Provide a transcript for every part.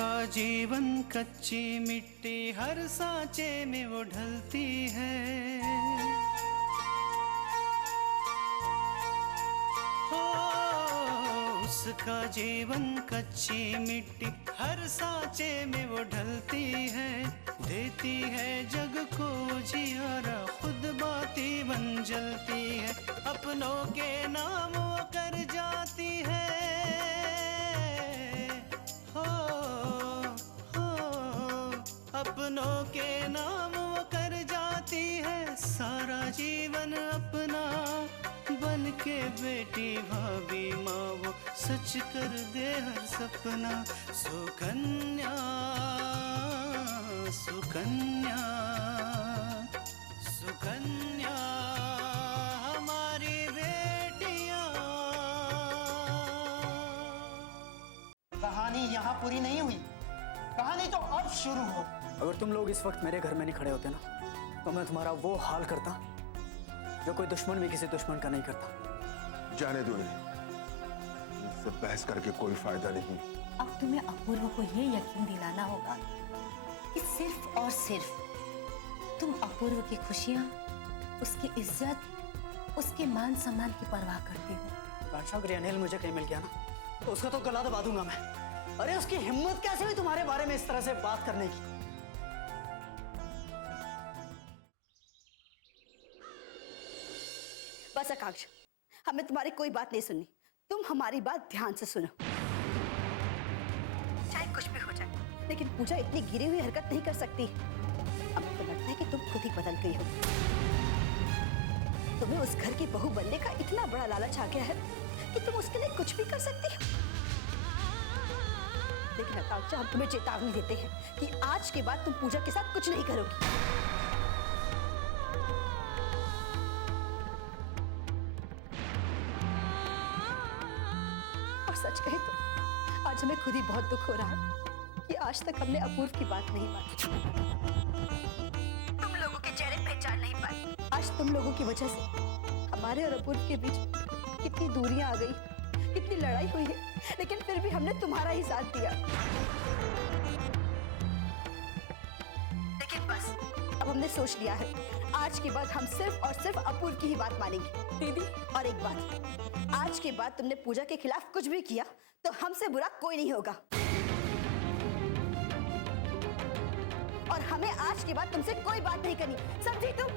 उसका जीवन कच्ची मिट्टी हर सांचे में वो ढलती है। हो उसका जीवन कच्ची मिट्टी हर सांचे में वो ढलती है। देती है जग को जियारा, खुद बाती बन जलती है। अपनों के नाम वो कर जाती है। हो अपनों के नाम वो कर जाती है। सारा जीवन अपना बन के बेटी भाभी माँ वो सच कर दे हर सपना। सुकन्या सुकन्या सुकन्या हमारी बेटियां। कहानी यहाँ पूरी नहीं हुई, कहानी तो अब शुरू हो। अगर तुम लोग इस वक्त मेरे घर में नहीं खड़े होते ना, तो मैं तुम्हारा वो हाल करता जो कोई दुश्मन भी किसी दुश्मन का नहीं करता। जाने दो इन्हें, इससे बहस करके कोई फायदा नहीं। अब तुम्हें अपूर्व को ये यकीन दिलाना होगा कि सिर्फ और सिर्फ तुम अपूर्व की खुशियां, उसकी इज्जत, उसके मान सम्मान की परवाह करती हो। बादशाह अगर अनिल मुझे कहीं मिल गया ना, तो उसका तो गला दबा दूंगा मैं। अरे उसकी हिम्मत कैसे हुई तुम्हारे बारे में इस तरह से बात करने की? बस आकांक्षा, हमें तुम्हारी कोई बात नहीं सुननी। तुम हमारी बात ध्यान से सुनो। चाहे कुछ भी हो जाए, लेकिन पूजा इतनी गिरी हुई हरकत नहीं कर सकती। अब तो लगता है कि तुम खुद ही बदल गई हो। तुम्हें उस घर की बहू बनने का इतना बड़ा लालच आ गया है कि तुम उसके लिए कुछ भी कर सकती हो। लेकिन आकांक्षा, हम तुम्हें चेतावनी देते हैं कि आज के बाद तुम पूजा के साथ कुछ नहीं करोगी। सच कहे तो आज हमें खुद ही बहुत दुख हो रहा है कि आज तक हमने अपूर्व की बात नहीं मानी। तुम लोगों के चेहरे पहचान नहीं पाए। आज तुम लोगों की वजह से हमारे और अपूर्व के बीच कितनी दूरियां आ गई, कितनी लड़ाई हुई है, लेकिन फिर भी हमने तुम्हारा ही साथ दिया। लेकिन बस अब हमने सोच लिया है, आज के बाद हम सिर्फ और सिर्फ अपूर्व की ही बात मानेंगे। दीदी, और एक बात, आज के बाद तुमने पूजा के खिलाफ कुछ भी किया तो हमसे बुरा कोई नहीं होगा। और हमें आज के बाद तुमसे कोई बात नहीं करनी, समझी तुम?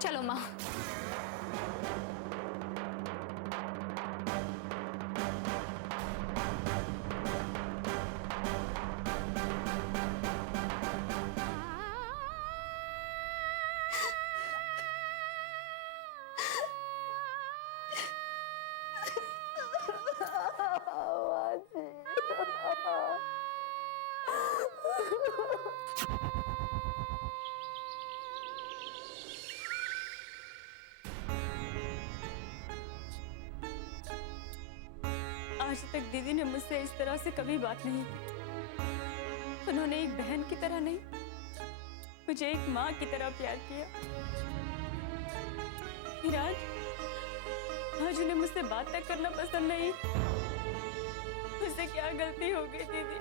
चलो माँ। आज तक दीदी ने मुझसे इस तरह से कभी बात नहीं की। उन्होंने एक बहन की तरह नहीं, मुझे एक माँ की तरह प्यार किया। फिर आज उन्हें मुझसे बात तक करना पसंद नहीं। मुझसे क्या गलती हो गई दीदी?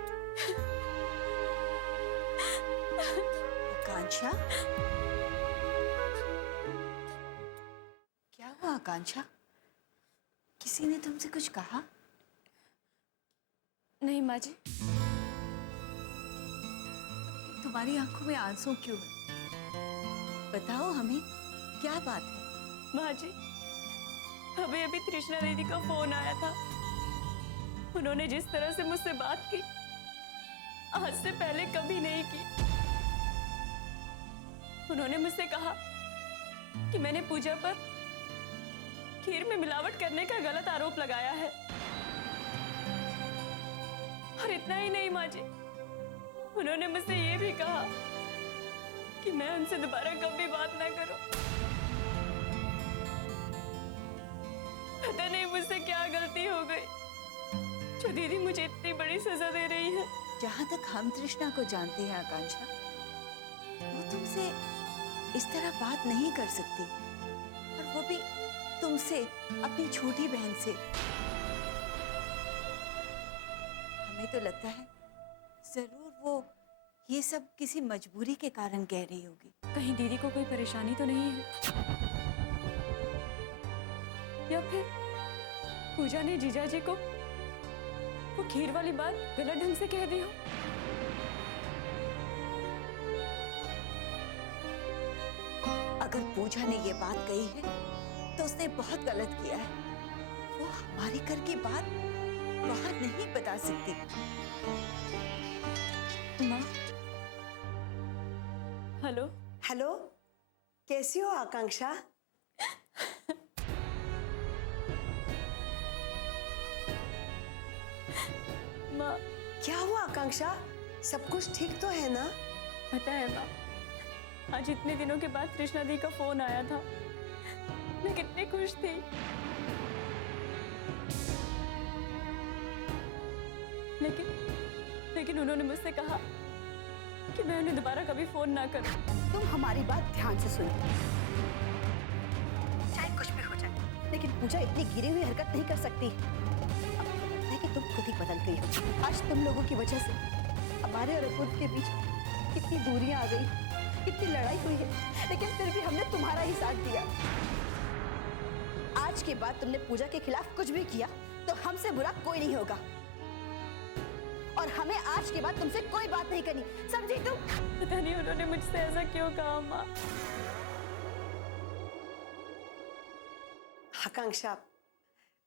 आकांक्षा, क्या हुआ आकांक्षा? किसी ने तुमसे कुछ कहा? नहीं माँ जी। तुम्हारी आंखों में आंसू क्यों है? बताओ हमें, क्या बात है? माँ जी, अभी अभी तृष्णा दीदी का फोन आया था। उन्होंने जिस तरह से मुझसे बात की, आज से पहले कभी नहीं की। उन्होंने मुझसे कहा कि मैंने पूजा पर खीर में मिलावट करने का गलत आरोप लगाया है। और इतना ही नहीं माँ जी, उन्होंने मुझसे ये भी कहा कि मैं उनसे दोबारा कभी बात ना करूं। पता नहीं मुझसे क्या गलती हो गई जो दीदी मुझे इतनी बड़ी सजा दे रही है। जहाँ तक हम तृष्णा को जानते हैं आकांक्षा, वो तुमसे इस तरह बात नहीं कर सकती, और वो भी तुमसे, अपनी छोटी बहन से। हमें तो लगता है जरूर वो ये सब किसी मजबूरी के कारण कह रही होगी। कहीं दीदी को कोई परेशानी तो नहीं है, या फिर पूजा ने जीजा जी को वो खीर वाली बात गलत ढंग से कह दी हो। अगर पूजा ने ये बात कही है तो उसने बहुत गलत किया है। वो हमारे घर की बात बाहर नहीं बता सकती। माँ, हेलो। हेलो, कैसी हो आकांक्षा? माँ, क्या हुआ आकांक्षा? सब कुछ ठीक तो है ना? पता है माँ, आज इतने दिनों के बाद कृष्णा दी का फोन आया था। मैं कितनी खुश थी। लेकिन उन्होंने मुझसे कहा कि मैं उन्हें दोबारा कभी फोन ना करूं। तुम हमारी बात ध्यान से सुनो। चाहे कुछ भी हो जाए, लेकिन पूजा इतनी गिरी हुई हरकत नहीं कर सकती। अब लगता है कि तुम खुद ही बदल गई हो। आज तुम लोगों की वजह से हमारे और अपूर्व के बीच कितनी दूरियां आ गई, कितनी लड़ाई हुई है, लेकिन फिर भी हमने तुम्हारा ही साथ दिया। आज के बाद तुमने पूजा के खिलाफ कुछ भी किया तो हमसे बुरा कोई नहीं होगा, और हमें आज के बाद तुमसे कोई बात नहीं करनी, समझी तुम? पता नहीं उन्होंने मुझसे ऐसा क्यों कहा माँ। आकांक्षा,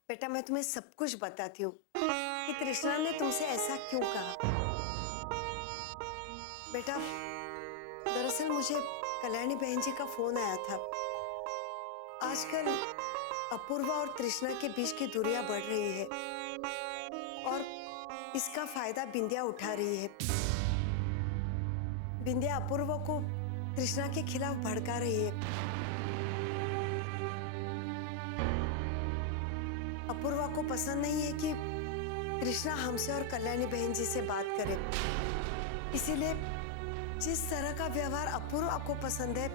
बेटा मैं तुम्हें सब कुछ बताती हूँ कि तृष्णा ने तुमसे ऐसा क्यों कहा। बेटा दरअसल मुझे कल्याणी बहन जी का फोन आया था। आजकल अपूर्वा और तृष्णा के बीच की दूरियां बढ़ रही है, और इसका फायदा बिंदिया उठा रही है। बिंदिया अपूर्वा को तृष्णा के खिलाफ भड़का रही है। अपूर्वा को पसंद नहीं है कि तृष्णा हमसे और कल्याणी बहन जी से बात करे, इसीलिए जिस तरह का व्यवहार अपूर्वा को पसंद है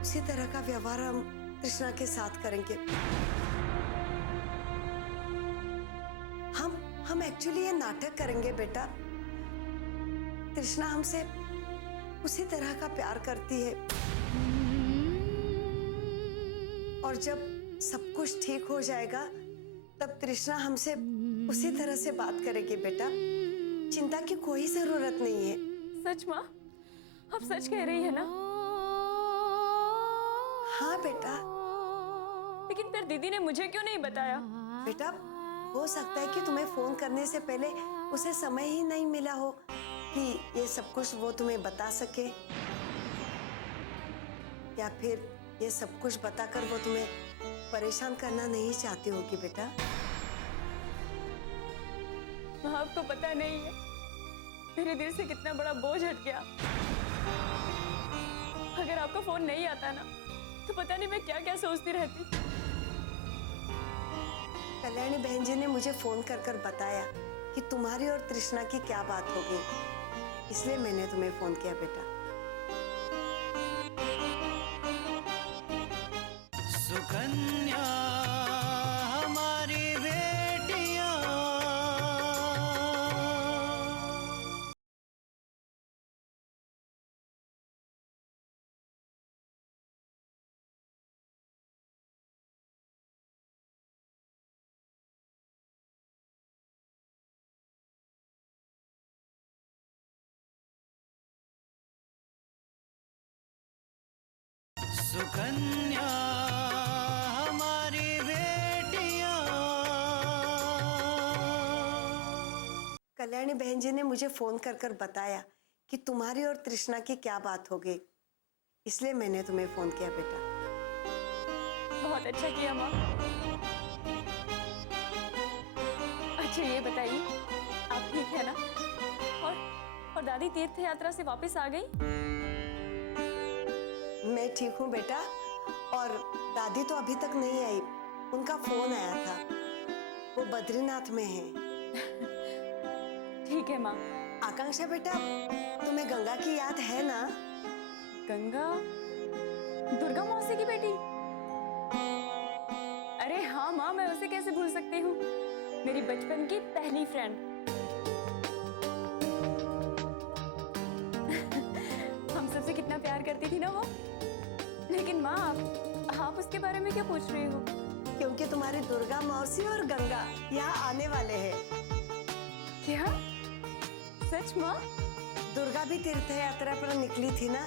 उसी तरह का व्यवहार हम तृष्णा के साथ करेंगे। हम एक्चुअली ये नाटक करेंगे बेटा। तृष्णा हमसे उसी तरह का प्यार करती है, और जब सब कुछ ठीक हो जाएगा तब तृष्णा हमसे उसी तरह से बात करेगी बेटा। चिंता की कोई जरूरत नहीं है। सच माँ, आप सच कह रही है ना? हाँ बेटा। लेकिन फिर दीदी ने मुझे क्यों नहीं बताया? बेटा हो सकता है कि तुम्हें फोन करने से पहले उसे समय ही नहीं मिला हो कि ये सब कुछ वो तुम्हें बता सके, या फिर ये सब कुछ बताकर वो तुम्हें परेशान करना नहीं चाहती होगी बेटा। आपको पता नहीं है मेरे दिल से कितना बड़ा बोझ हट गया। अगर आपका फोन नहीं आता ना तो पता नहीं मैं क्या क्या सोचती रहती। कल्याणी बहन जी ने मुझे फोन कर बताया कि तुम्हारी और तृष्णा की क्या बात हो गई, इसलिए मैंने तुम्हें फोन किया बेटा। सुकन्या हमारी बेटियां, सुकन्या हमारी बेटियां। कल्याणी बहन जी ने मुझे फोन कर बताया कि तुम्हारी और तृष्णा की क्या बात हो गई, इसलिए मैंने तुम्हें फोन किया बेटा। बहुत अच्छा किया माँ। अच्छा ये बताइए आप ठीक है ना? और दादी तीर्थ यात्रा से वापस आ गई? मैं ठीक हूँ बेटा, और दादी तो अभी तक नहीं आई। उनका फोन आया था, वो बद्रीनाथ में है। ठीक है माँ। आकांक्षा बेटा, तुम्हें गंगा की याद है ना? गंगा? दुर्गा मौसी की बेटी? अरे हाँ माँ, मैं उसे कैसे भूल सकती हूँ, मेरी बचपन की पहली फ्रेंड। हम सबसे कितना प्यार करती थी ना वो। लेकिन माँ, आप उसके बारे में क्या पूछ रही हो? क्योंकि तुम्हारी दुर्गा मौसी और गंगा यहाँ आने वाले हैं। क्या? सच माँ? दुर्गा भी तीर्थ यात्रा पर निकली थी ना,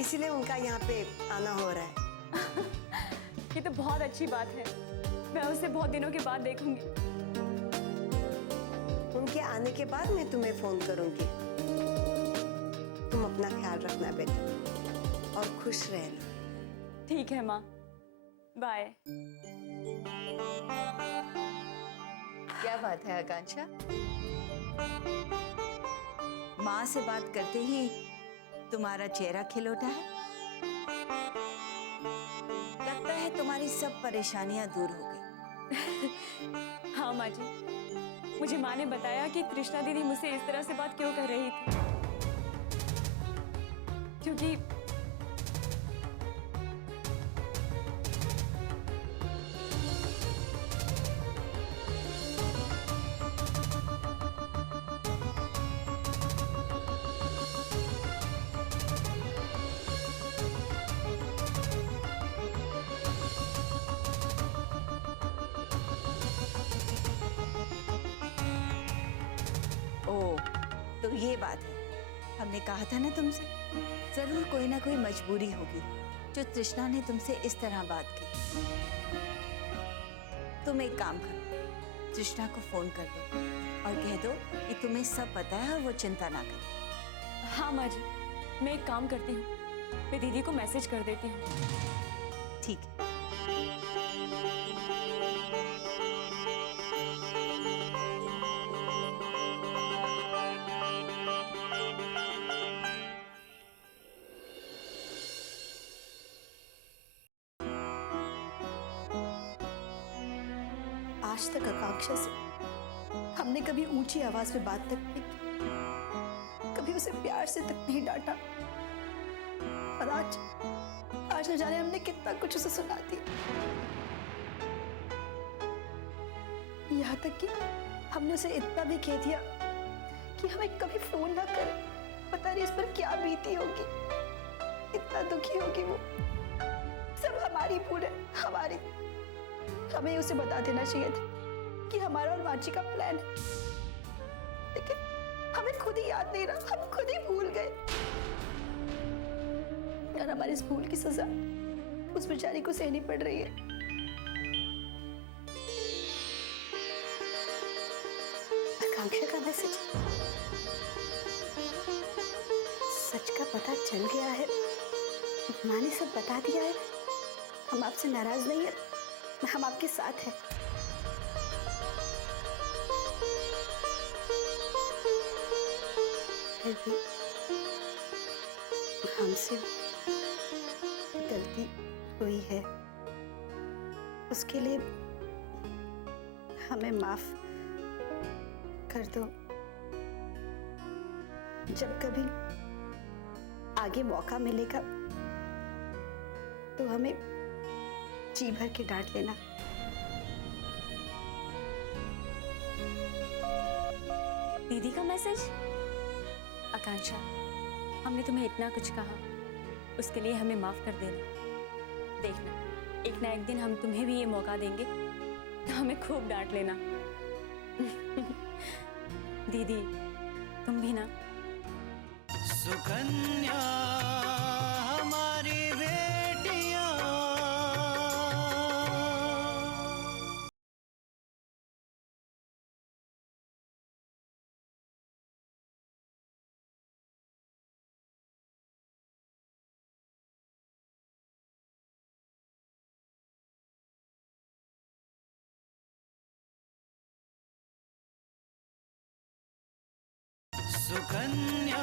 इसीलिए उनका यहाँ पे आना हो रहा है। ये तो बहुत अच्छी बात है, मैं उसे बहुत दिनों के बाद देखूंगी। उनके आने के बाद मैं तुम्हें फोन करूंगी। तुम अपना ख्याल रखना बेटा, और खुश रहना। ठीक है माँ, बाय। क्या बात है आकांक्षा, माँ से बात करते ही तुम्हारा चेहरा खिल उठा है। लगता है तुम्हारी सब परेशानियां दूर हो गई। हाँ माँ जी, मुझे माँ ने बताया कि कृष्णा दीदी मुझसे इस तरह से बात क्यों कर रही थी, क्योंकि तो ये बात है, हमने कहा था ना तुमसे, जरूर कोई ना कोई मजबूरी होगी जो तृष्णा ने तुमसे इस तरह बात की। तुम एक काम करो, तृष्णा को फोन कर दो और कह दो कि तुम्हें सब पता है और वो चिंता ना करे। हाँ माँ जी, मैं एक काम करती हूँ, मैं दीदी को मैसेज कर देती हूँ। ठीक है। आज तक आकांक्षा से हमने कभी ऊंची आवाज में बात तक नहीं की, कभी उसे प्यार से तक नहीं डांटा, और आज न जाने हमने कितना कुछ उसे सुना दिया। यहाँ तक कि हमने उसे इतना भी कह दिया कि हमें कभी फोन ना करे। पता नहीं इस पर क्या बीती होगी, इतना दुखी होगी वो। सब हमारी भूल है, हमारी। हमें उसे बता देना चाहिए था कि हमारा और माची का प्लान है, लेकिन हमें खुद ही याद नहीं रहा, हम खुद ही भूल गए। और हमारी इस भूल की सजा उस बेचारी को सहनी पड़ रही है। आकांक्षा का मैसेज, सच का पता चल गया है, माँ ने सब बता दिया है। हम आपसे नाराज नहीं है, हम आपके साथ हैं। फिर भी हमसे गलती हुई है, उसके लिए हमें माफ कर दो। जब कभी आगे मौका मिलेगा तो हमें जी भर के डांट लेना। दीदी का मैसेज? आकांक्षा, हमने तुम्हें इतना कुछ कहा, उसके लिए हमें माफ कर देना। देखना, एक ना एक दिन हम तुम्हें भी ये मौका देंगे तो हमें खूब डांट लेना। दीदी, तुम भी ना। सुकन्या हमारी बेटियां, सुकन्या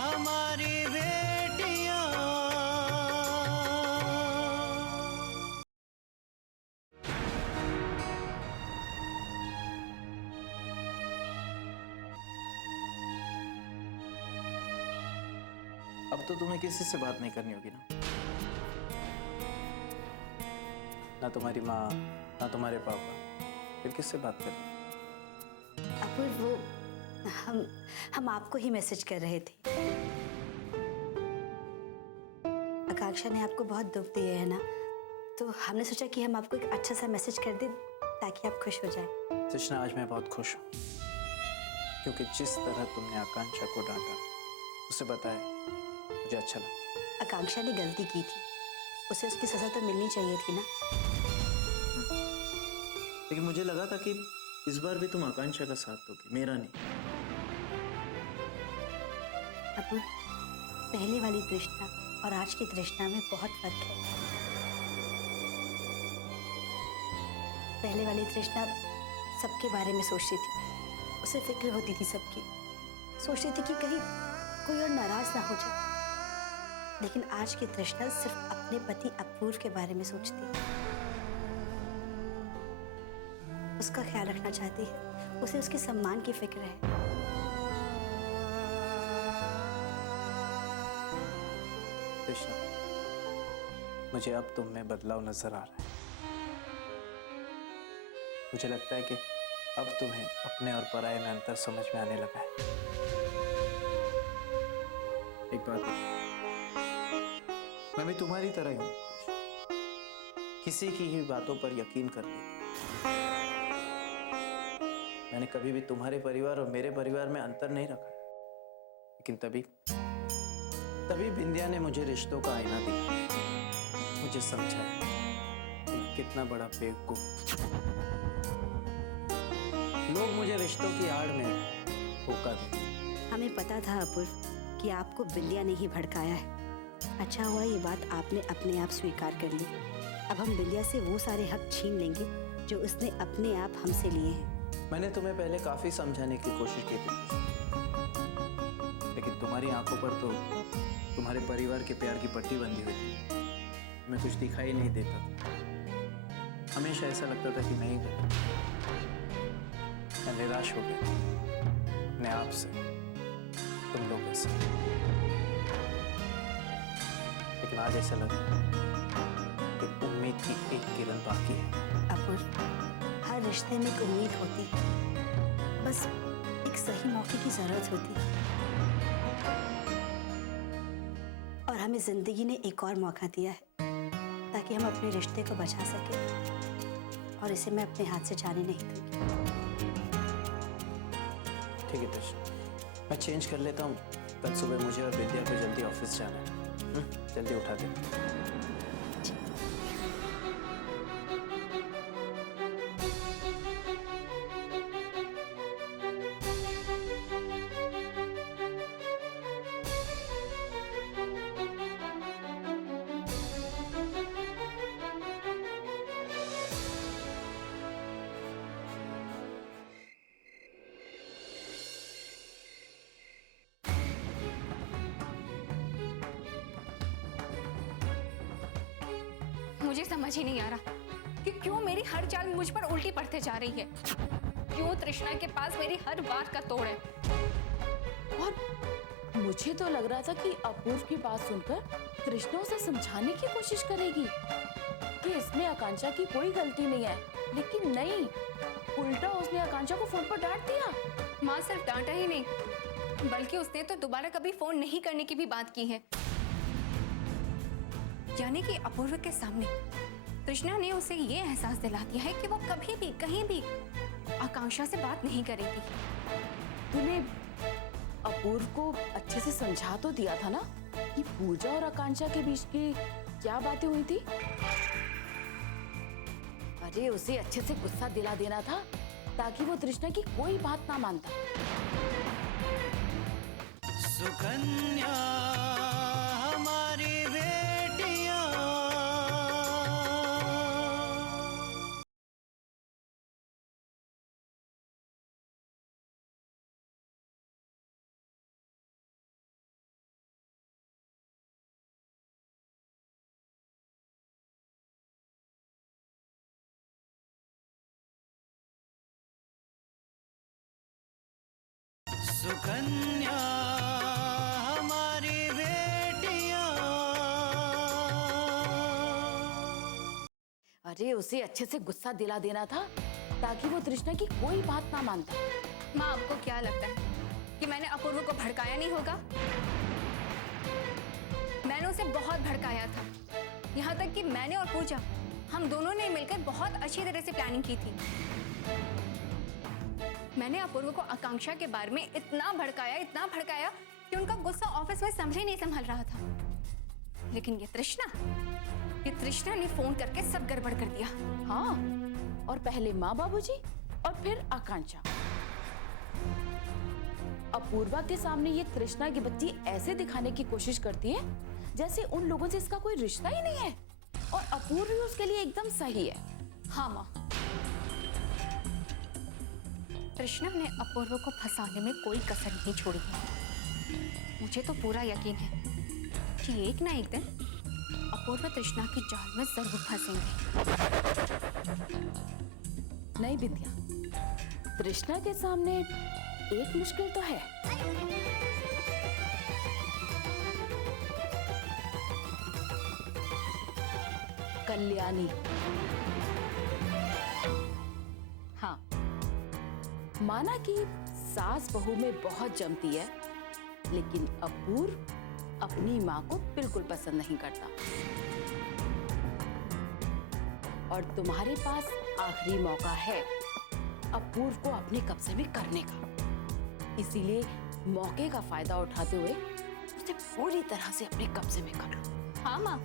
हमारी बेटियां। अब तो तुम्हें किसी से बात नहीं करनी होगी ना? ना तुम्हारी माँ, ना तुम्हारे पापा, फिर किससे बात करनी? अपूर्व, वो हम आपको ही मैसेज कर रहे थे। आकांक्षा ने आपको बहुत दुख दिए है ना, तो हमने सोचा कि हम आपको एक अच्छा सा मैसेज कर दें ताकि आप खुश हो जाए। तृष्णा, आज मैं बहुत खुश हूँ क्योंकि जिस तरह तुमने आकांक्षा को डांटा, उसे बताया, मुझे अच्छा लगा। आकांक्षा ने गलती की थी, उसे उसकी सजा तो मिलनी चाहिए थी ना। लेकिन मुझे लगा था कि इस बार भी तुम आकांक्षा का साथ दोगे, मेरा नहीं। अब पहले वाली तृष्णा और आज की तृष्णा में बहुत फर्क है। पहले वाली तृष्णा सबके बारे में सोचती थी, उसे फिक्र होती थी सबकी, सोचती थी कि कहीं कोई और नाराज ना हो जाए। लेकिन आज की तृष्णा सिर्फ अपने पति अपूर्व के बारे में सोचती है, उसका ख्याल रखना चाहती है, उसे उसके सम्मान की फिक्र है। तृष्णा, मुझे अब तुम में बदलाव नजर आ रहा है। मुझे लगता है कि अब तुम्हें अपने और पराये में अंतर समझ में आने लगा है। एक बात है, मैं भी तुम्हारी तरह ही हूँ, किसी की ही बातों पर यकीन कर लेता। मैंने कभी भी तुम्हारे परिवार और मेरे परिवार में अंतर नहीं रखा, लेकिन तभी बिंदिया ने मुझे रिश्तों का आईना दिया, मुझे समझाया कि मैं कितना बड़ा बेवकूफ। लोग मुझे रिश्तों की आड़ में धोखा देते। हमें पता था अपूर्व कि आपको बिंदिया ने ही भड़काया है। अच्छा हुआ ये बात आपने अपने आप स्वीकार कर ली। अब हम बिंदिया से वो सारे हक छीन लेंगे जो उसने अपने आप हमसे लिए हैं। मैंने तुम्हें पहले काफी समझाने की कोशिश की थी, लेकिन तुम्हारी आंखों पर तो तुम्हारे परिवार के प्यार की पट्टी बंधी हुई थी। मैं कुछ दिखाई नहीं देता था। हमेशा ऐसा लगता था कि मैं ही गलत। मैं निराश हो गया अपने आप से, तुम लोगों से। लेकिन आज ऐसा लगा कि उम्मीद की एक किरण बाकी है। अपूर्व, हर रिश्ते में एक उम्मीद होती है, बस एक सही मौके की जरूरत होती है। और हमें जिंदगी ने एक और मौका दिया है ताकि हम अपने रिश्ते को बचा सकें, और इसे मैं अपने हाथ से जाने नहीं दूंगी। ठीक है तृष्णा, मैं चेंज कर लेता हूँ। कल सुबह मुझे और विद्या को जल्दी ऑफिस जाना है। जल्दी उठा दे। मुझे समझ ही नहीं आ रहा कि क्यों मेरी हर चाल मुझ पर उल्टी पड़ते जा रही है। क्यों तृष्णा के पास मेरी हर बात का तोड़ है। और मुझे तो लग रहा था कि अपूर्व की बात सुनकर तृष्णा उसे समझाने की कोशिश करेगी कि इसमें आकांक्षा की कोई गलती नहीं है, लेकिन नहीं, उल्टा उसने आकांक्षा को फोन पर डांट दिया। माँ सिर्फ डांटा ही नहीं, बल्कि उसने तो दोबारा कभी फोन नहीं करने की भी बात की है। यानी कि अपूर्व के सामने तृष्णा ने उसे ये एहसास दिला दिया है कि वो कभी भी कहीं भी आकांक्षा से बात नहीं करेगी। तूने अपूर्व को अच्छे से समझा तो दिया था ना कि पूजा और आकांक्षा के बीच की क्या बातें हुई थी? अरे उसे अच्छे से गुस्सा दिला देना था ताकि वो तृष्णा की कोई बात ना मानता। सुकन्या सुकन्या हमारी बेटियां। अरे उसे अच्छे से गुस्सा दिला देना था ताकि वो तृष्णा की कोई बात ना मानता। माँ, आपको क्या लगता है कि मैंने अपूर्व को भड़काया नहीं होगा? मैंने उसे बहुत भड़काया था, यहाँ तक कि मैंने और पूजा हम दोनों ने मिलकर बहुत अच्छी तरह से प्लानिंग की थी। मैंने अपूर्व को आकांक्षा के बारे में इतना भड़काया कि उनका गुस्सा ऑफिस में संभल ही नहीं संभल रहा था। लेकिन ये तृष्णा ने फोन करके सब गड़बड़ कर दिया। हाँ, और पहले माँ बाबूजी और फिर आकांक्षा। अपूर्वा के सामने ये तृष्णा की बच्ची ऐसे दिखाने की कोशिश करती है जैसे उन लोगों से इसका कोई रिश्ता ही नहीं है, और अपूर्व भी उसके लिए एकदम सही है। हाँ माँ, तृष्णा ने अपूर्व को फंसाने में कोई कसर नहीं छोड़ी है। मुझे तो पूरा यकीन है कि एक ना एक दिन अपूर्व तृष्णा की जाल में जरूर फंसेंगे। नहीं बिंदिया, तृष्णा के सामने एक मुश्किल तो है। कल्याणी। हाँ, माना कि सास बहू में बहुत जमती है, लेकिन अपूर्व अपनी माँ को बिल्कुल पसंद नहीं करता। और तुम्हारे पास आखिरी मौका है अपूर्व को अपने कब्जे में करने का, इसीलिए मौके का फायदा उठाते हुए उसे पूरी तरह से अपने कब्जे में कर लो। हाँ माँ,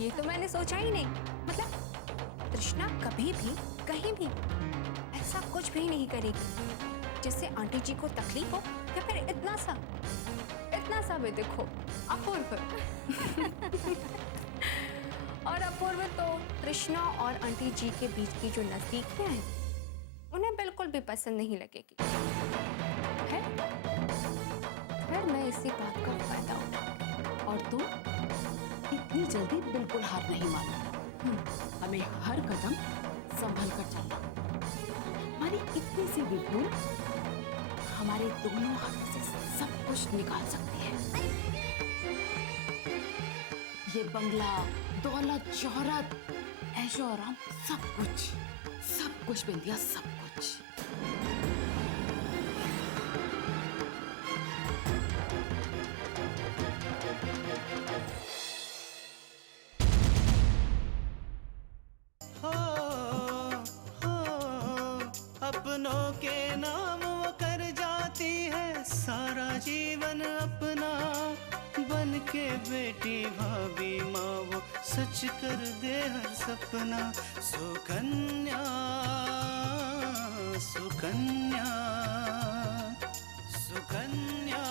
ये तो मैंने सोचा ही नहीं। मतलब तृष्णा कभी भी कहीं भी ऐसा कुछ भी नहीं करेगी जिससे आंटी जी को तकलीफ हो, या फिर इतना सा भी देखो अपूर्व। और अपूर्व तो तृष्णा और आंटी जी के बीच की जो नजदीकियां हैं उन्हें बिल्कुल भी पसंद नहीं लगेगी। फिर मैं इसी बात का फायदा उठाऊंगी। और तुम इतनी जल्दी बिल्कुल हार नहीं मानना। हमें हर कदम संभल कर चलना। हमारी इतनी सी भी भूल हमारे दोनों हाथों से सब कुछ निकाल सकती है। ये बंगला, दौलत, शोहरत, ऐशो आराम, सब कुछ बिंदिया, सब कुछ। अपनों के नाम वो कर जाती है सारा जीवन अपना, बन के बेटी भाभी माँ वो सच कर दे हर सपना। सुकन्या सुकन्या सुकन्या